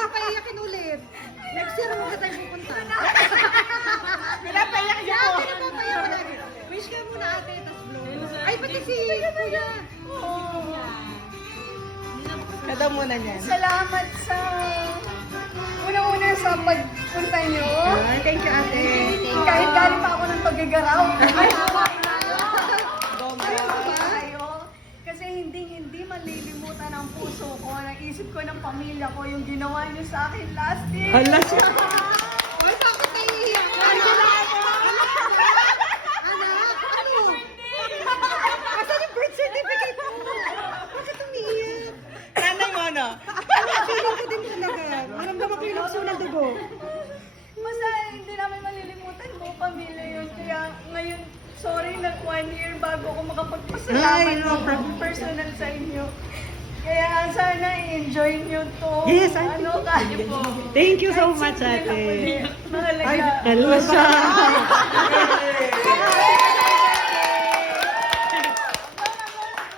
tayo paiyakin ulit. Next year, huwag na tayo pupunta. Pinapayak niyo po. Pinapayak natin. Wish ka muna ate, tas blow. Ay, pati si Kuya. Kada muna niyan. Salamat sa unang-una sa pagpunta nyo. Thank you ate. Kahit galing pa ako ng Tugigaraw. Ay, hawa na kasi hindi malilimutan ang puso ko. Naisip ko ng pamilya ko yung ginawa nyo sa akin last year. Hala siya. Ay, bakit tayo iiyak? Anak, ano? Asan yung birth certificate mo? Bakit umiiyak? Nanay mo, no? Feeling ko din talaga. Maramdaman ko yung lukso ng dugo. Basta hindi namin malilimutan mo pamilya yun. Kaya ngayon, sorry na 1 year bago ako makapagpasalamat Ay, no ng problem. personal sa inyo. Kaya sana i-enjoy nyo to. Yes, ate. Ano kahit po. Thank you so much, ate. Mahalaga. Hala siya.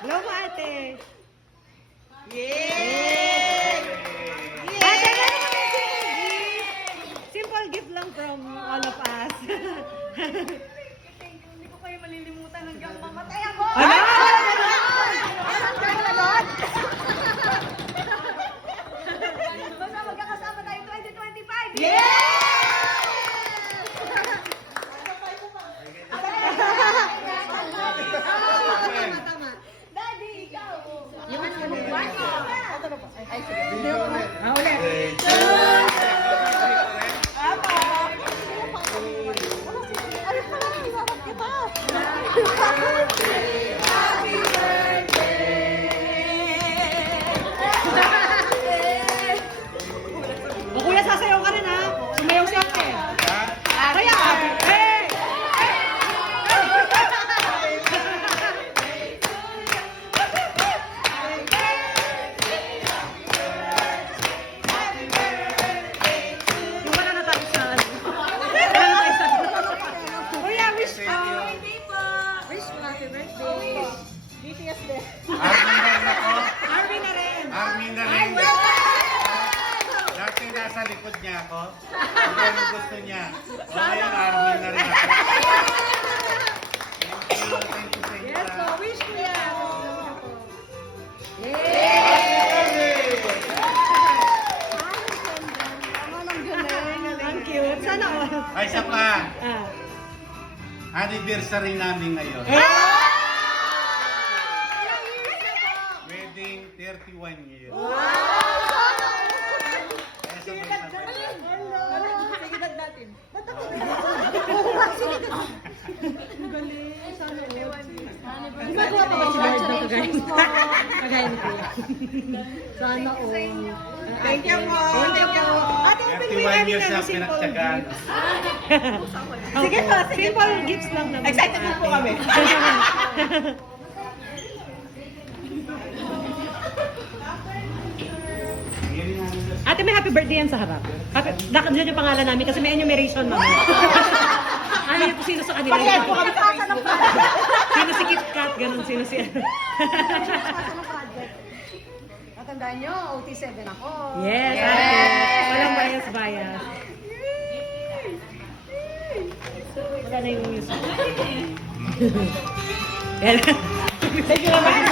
Blow mo, ate. Yay! Ate, meron kami simple gift lang from all of us. Thank you. Hindi ko kayo malilimutan hanggang mamatay ako. Ano? Basta magkakasama tayo 2025. Tama. Daddy, ikaw. Yung ano mo? Ay, sige. Ulit. O kuya, sasayaw ka rin ha. Sumayaw si ate. Kaya, hey! Yung wala na tayo sa ano. Wala na tayo sa kuya, wish ko. Wish ko, happy birthday. BTS din. Army na rin. Armin na rin. Dati nasa likod niya ako. Kung ano gusto niya. O ngayon, Armin na rin ako. Thank you sa inyo. Yes, so wish ko yan. Ang cute. Sana all. Ay, isa pa. Ah. Anniversary namin ngayon. Wedding 31 years. Kaya sabay-sabay. Gumagawa pa ba si Lord ng kagaya ni Kuya? Sana all. Thank you po. Thank you po. Ate, open mo 31 yung years na simple pinagtsagaan. gifts. Sige po, simple gifts lang naman. Excited na po kami. Ate, may happy birthday yan sa harap. Lakad dyan yung pangalan namin kasi may enumeration naman. Ano yung sino sa kanila? Pag-end po kami sa Facebook. Sino si Kit Kat, ganun, sino si... Natandaan nyo, OT7 ako. Yes, ate. Walang bias. Wala na yung music. Yan. Thank you naman.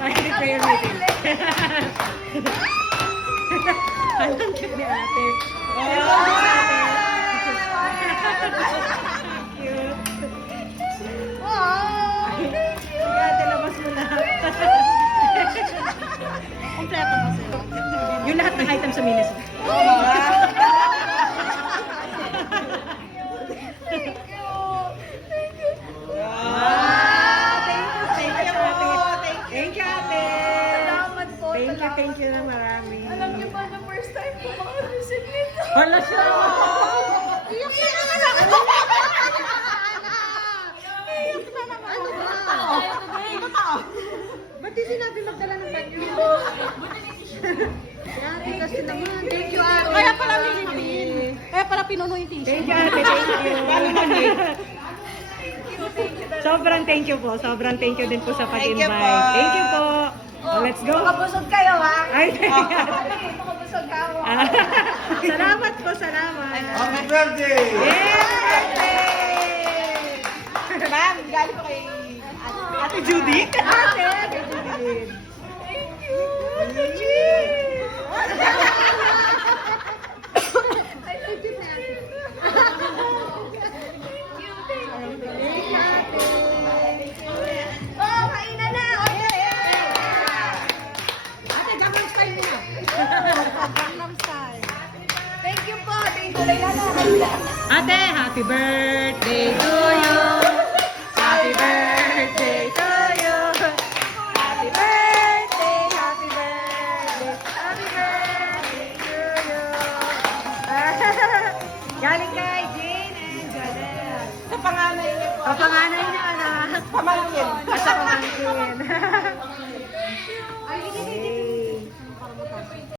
Parang hindi prayer meeting. Alam cute ni ate. Cute. Sige ate, labas mo na. Kompleto ba sila? Yung lahat ng items sa minis. Thank you, ate. Salamat po. Thank you na marami. Alam niyo ba na first time ko makareceive nito? Hala siya! Iyak na naman ako! Iyak na naman ako! Ano ba? Ba't di sinabi magdala ng bagyo? Ate, kasi naman. Thank you, ate. Kaya pala nilipin. Kaya pala pinuno yung t-shirt. Thank you, ate. Thank you. Sobrang thank you po. Sobrang thank you din po sa Thank pag-invite. you po. Thank you po. Let's go. Makabusog kayo, ha? Ay, Makabusog ka ako. salamat po, salamat. Happy birthday! Yay! Ma'am, galing ko kay Ate Judy. Ate, Ate Judy. Thank you, Ate Jean. I like it, Ate. Oh, kainan na! Ate, Gangnam Style nila. Gangnam Style. Thank you po. Thank you, Leilana. Ate, happy birthday to you. Happy birthday to you. Happy birthday, happy birthday, happy birthday to you. Galing kay Jane and Janelle. Sa panganay niyo po. Kapanganay niya, anak. Pamangkin. At sa pamangkin.